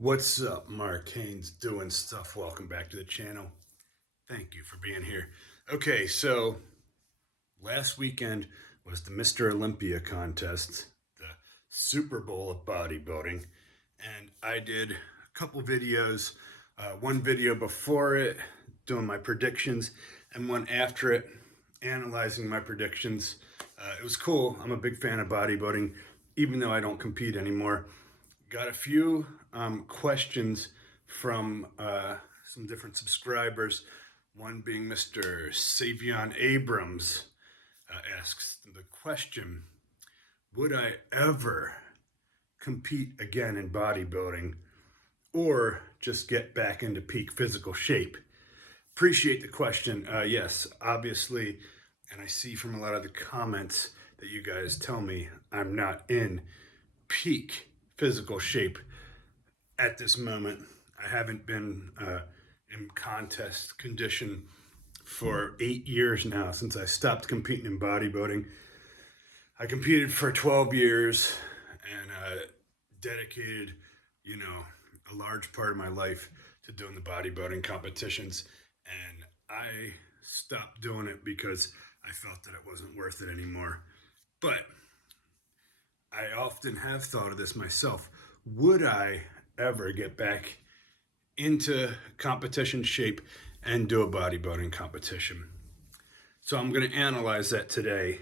What's up, Mark Haynes doing stuff? Welcome back to the channel. Thank you for being here. Okay, so last weekend was the Mr. Olympia contest, the Super Bowl of bodybuilding, and I did a couple videos. One video before it, doing my predictions, and one after it, analyzing my predictions. It was cool. I'm a big fan of bodybuilding, even though I don't compete anymore. Got a few questions from some different subscribers. One being Mr. Savion Abrams asks the question: would I ever compete again in bodybuilding or just get back into peak physical shape? Appreciate the question. Yes, obviously, and I see from a lot of the comments that you guys tell me I'm not in peak physical shape at this moment. I haven't been in contest condition for 8 years now since I stopped competing in bodybuilding. I competed for 12 years and dedicated, a large part of my life to doing the bodybuilding competitions. And I stopped doing it because I felt that it wasn't worth it anymore. But I often have thought of this myself. Would I ever get back into competition shape and do a bodybuilding competition? So I'm going to analyze that today.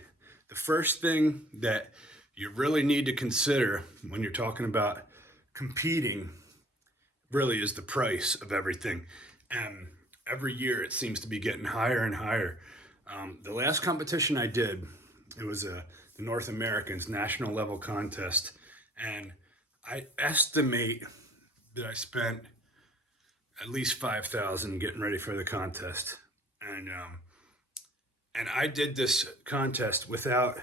The first thing that you really need to consider when you're talking about competing really is the price of everything. And every year it seems to be getting higher and higher. The last competition I did, it was the North Americans national level contest. And I estimate that I spent at least 5,000 getting ready for the contest. And I did this contest without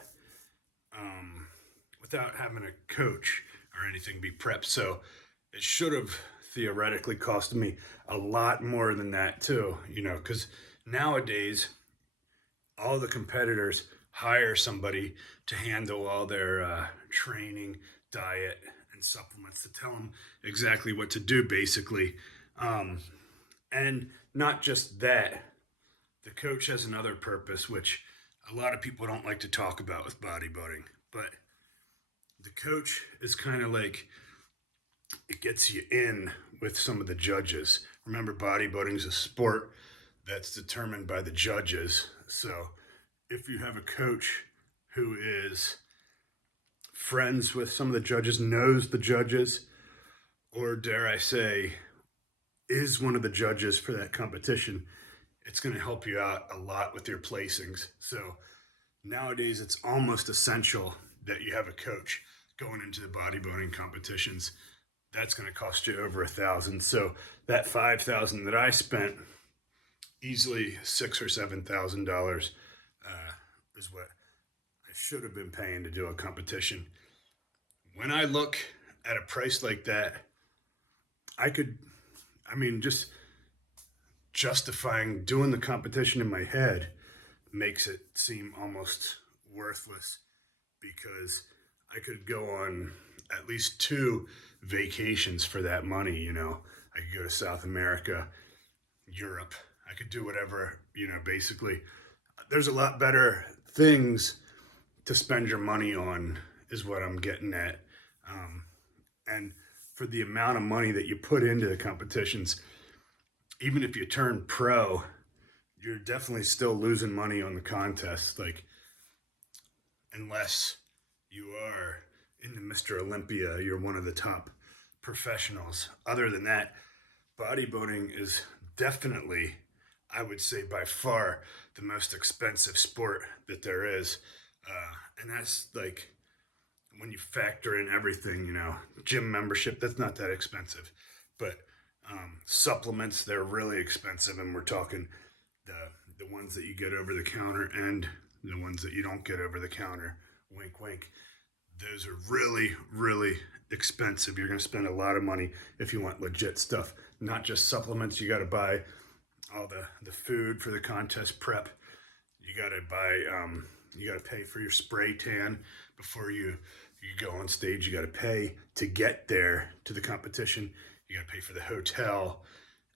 having a coach or anything be prepped. So it should have theoretically cost me a lot more than that too, because nowadays all the competitors hire somebody to handle all their training, diet, and supplements to tell them exactly what to do, basically. And not just that, the coach has another purpose, which a lot of people don't like to talk about with bodybuilding. But the coach is kind of like, it gets you in with some of the judges. Remember, bodybuilding is a sport that's determined by the judges. So if you have a coach who is friends with some of the judges, knows the judges, or dare I say, is one of the judges for that competition, it's going to help you out a lot with your placings. So nowadays, it's almost essential that you have a coach going into the bodybuilding competitions. That's going to cost you over $1,000. So that $5,000 that I spent, easily $6,000 or $7,000, is what I should have been paying to do a competition. When I look at a price like that, just justifying doing the competition in my head makes it seem almost worthless, because I could go on at least 2 vacations for that money. I could go to South America, Europe. I could do whatever, basically. There's a lot better things to spend your money on, is what I'm getting at. And for the amount of money that you put into the competitions, even if you turn pro, you're definitely still losing money on the contest. Like, unless you are in the Mr. Olympia, you're one of the top professionals. Other than that, bodybuilding is definitely, I would say, by far the most expensive sport that there is. And that's like, when you factor in everything, gym membership, that's not that expensive. But supplements, they're really expensive. And we're talking the ones that you get over the counter and the ones that you don't get over the counter. Wink, wink. Those are really, really expensive. You're going to spend a lot of money if you want legit stuff, not just supplements. You got to buy all the food for the contest prep. You got to buy, you got to pay for your spray tan before you You go on stage, you got to pay to get there to the competition. You got to pay for the hotel,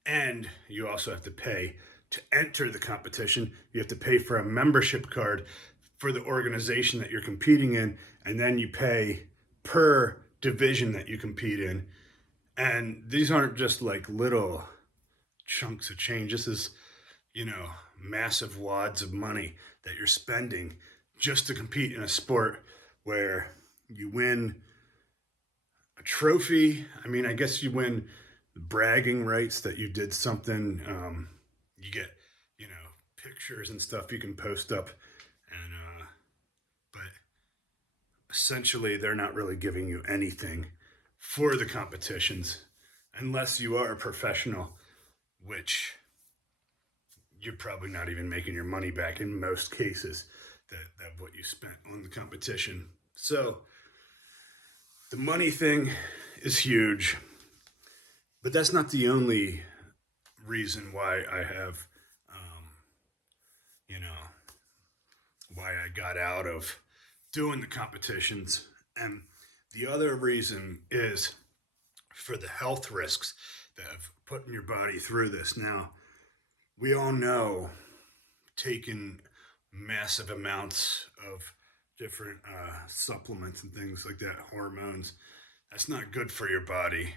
and you also have to pay to enter the competition. You have to pay for a membership card for the organization that you're competing in, and then you pay per division that you compete in. And these aren't just like little chunks of change. This is, massive wads of money that you're spending just to compete in a sport where you win a trophy. I mean, I guess you win bragging rights that you did something. You get, pictures and stuff you can post up, and but essentially they're not really giving you anything for the competitions unless you are a professional, which you're probably not even making your money back in most cases that what you spent on the competition. So the money thing is huge, but that's not the only reason why I have, you know, why I got out of doing the competitions. And the other reason is for the health risks that have putting your body through this. Now, we all know taking massive amounts of different supplements and things like that, hormones, that's not good for your body.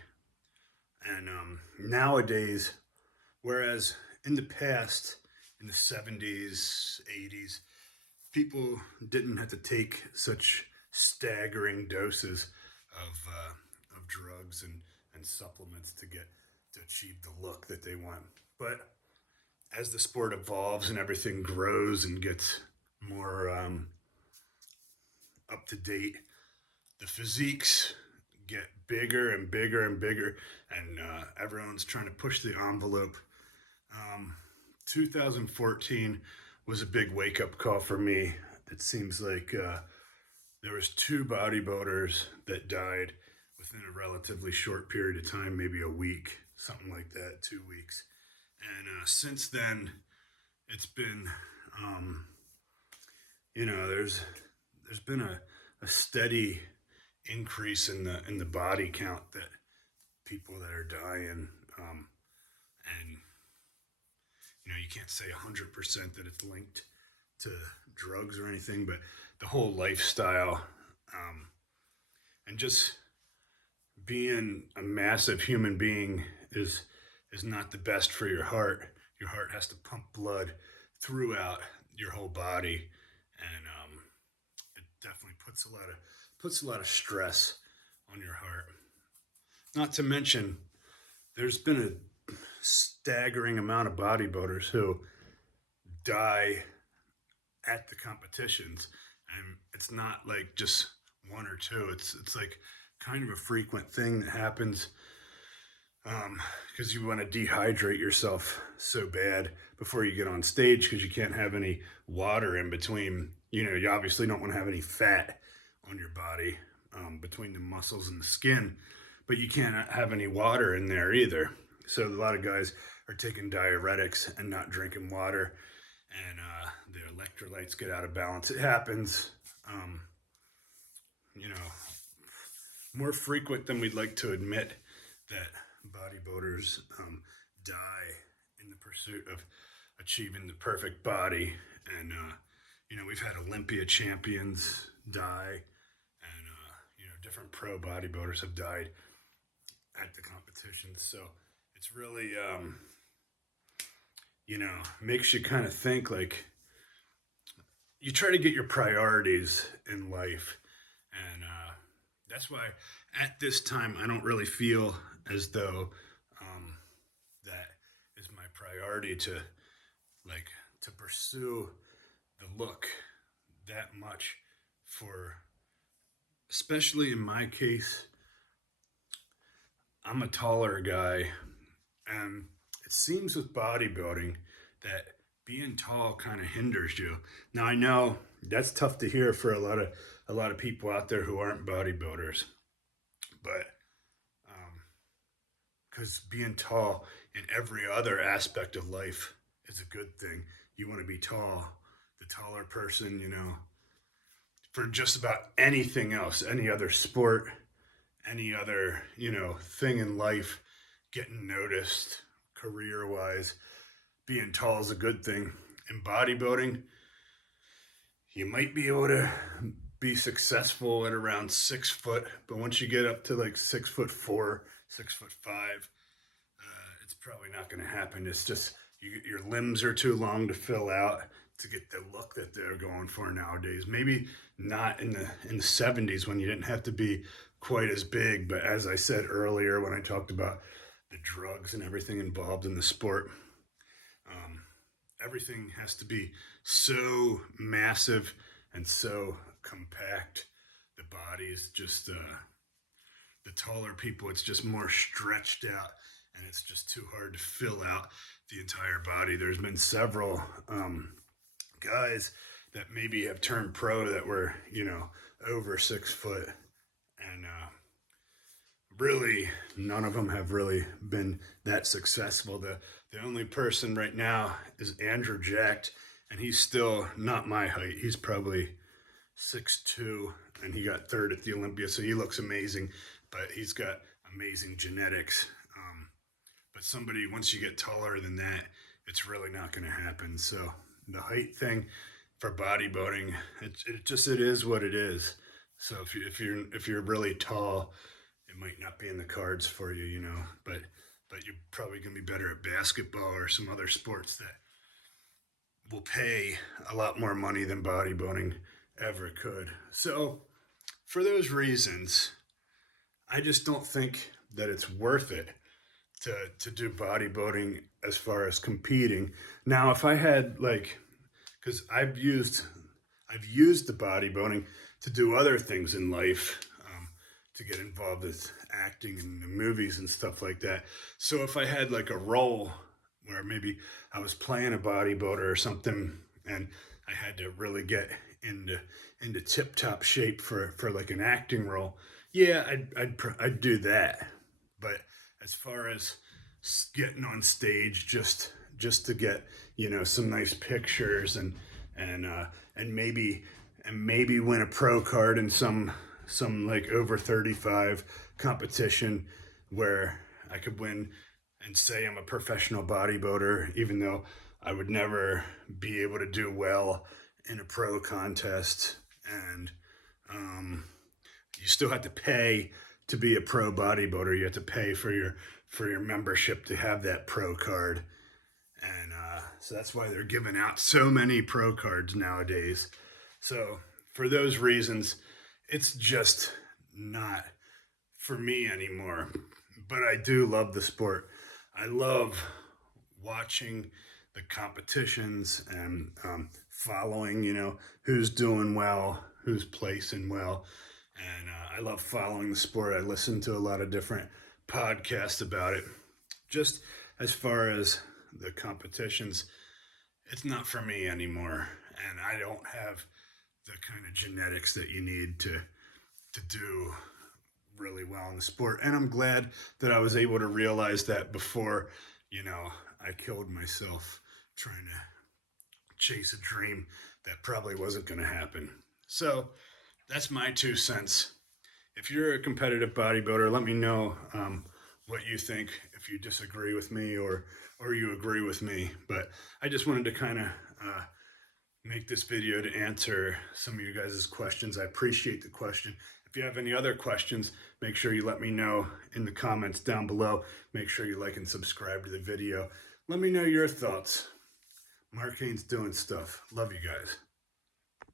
And nowadays, whereas in the past, in the 70s, 80s, people didn't have to take such staggering doses of drugs and supplements to achieve the look that they want. But as the sport evolves and everything grows and gets more up to date, the physiques get bigger and bigger and bigger, and everyone's trying to push the envelope. 2014 was a big wake-up call for me. It seems like there was two bodybuilders that died within a relatively short period of time, maybe a week, something like that, 2 weeks. And since then, it's been, there's been a steady increase in the body count that people that are dying, and you can't say 100% that it's linked to drugs or anything, but the whole lifestyle, and just being a massive human being is not the best for your heart. Your heart has to pump blood throughout your whole body, and it definitely puts a lot of stress on your heart. Not to mention, there's been a staggering amount of bodybuilders who die at the competitions, and it's not like just one or two. It's like kind of a frequent thing that happens because you want to dehydrate yourself so bad before you get on stage because you can't have any water in between. You obviously don't want to have any fat on your body between the muscles and the skin, but you can't have any water in there either. So a lot of guys are taking diuretics and not drinking water, and their electrolytes get out of balance. It happens, you know, more frequent than we'd like to admit that bodybuilders die in the pursuit of achieving the perfect body. And, we've had Olympia champions die, and, different pro bodybuilders have died at the competitions. So it's really, makes you kind of think like you try to get your priorities in life. And that's why at this time, I don't really feel as though that is my priority to pursue the look that much for, especially in my case, I'm a taller guy, and it seems with bodybuilding that being tall kind of hinders you. Now I know that's tough to hear for a lot of people out there who aren't bodybuilders, but because being tall in every other aspect of life is a good thing. You want to be tall. The taller person, for just about anything else, any other sport, any other, thing in life, getting noticed career wise. Being tall is a good thing. In bodybuilding, you might be able to be successful at around 6 foot, but once you get up to like 6'4", 6'5", it's probably not going to happen. It's just your limbs are too long to fill out to get the look that they're going for nowadays. Maybe not in the 70s when you didn't have to be quite as big, but as I said earlier when I talked about the drugs and everything involved in the sport, everything has to be so massive and so compact. The body's just the taller people, it's just more stretched out, and it's just too hard to fill out the entire body. There's been several guys that maybe have turned pro that were, over 6 foot, and really none of them have really been that successful. The only person right now is Andrew Jacked, and he's still not my height. He's probably 6'2", and he got third at the Olympia, so he looks amazing, but he's got amazing genetics. But somebody, once you get taller than that, it's really not going to happen. So the height thing for bodybuilding, it is what it is. So if you're really tall, it might not be in the cards for you, but you're probably going to be better at basketball or some other sports that will pay a lot more money than bodybuilding ever could. So for those reasons, I just don't think that it's worth it to do bodybuilding as far as competing. Now, if I had because I've used the bodybuilding to do other things in life, to get involved with acting and movies and stuff like that. So if I had like a role where maybe I was playing a bodybuilder or something, and I had to really get into tip top shape for like an acting role, yeah, I'd do that. But as far as getting on stage just to get some nice pictures and maybe win a pro card in some like over 35 competition where I could win and say I'm a professional bodybuilder, even though I would never be able to do well in a pro contest. And you still have to pay to be a pro bodybuilder. You have to pay for your membership to have that pro card. And so that's why they're giving out so many pro cards nowadays. So for those reasons, it's just not for me anymore. But I do love the sport. I love watching the competitions and following, who's doing well, who's placing well. And I love following the sport. I listen to a lot of different podcasts about it. Just as far as the competitions, it's not for me anymore. And I don't have the kind of genetics that you need to do really well in the sport. And I'm glad that I was able to realize that before, I killed myself trying to chase a dream that probably wasn't going to happen. So that's my 2 cents. If you're a competitive bodybuilder, let me know what you think, if you disagree with me or you agree with me. But I just wanted to kind of make this video to answer some of you guys' questions. I appreciate the question. If you have any other questions, make sure you let me know in the comments down below. Make sure you like and subscribe to the video. Let me know your thoughts. Mark Haynes doing stuff. Love you guys.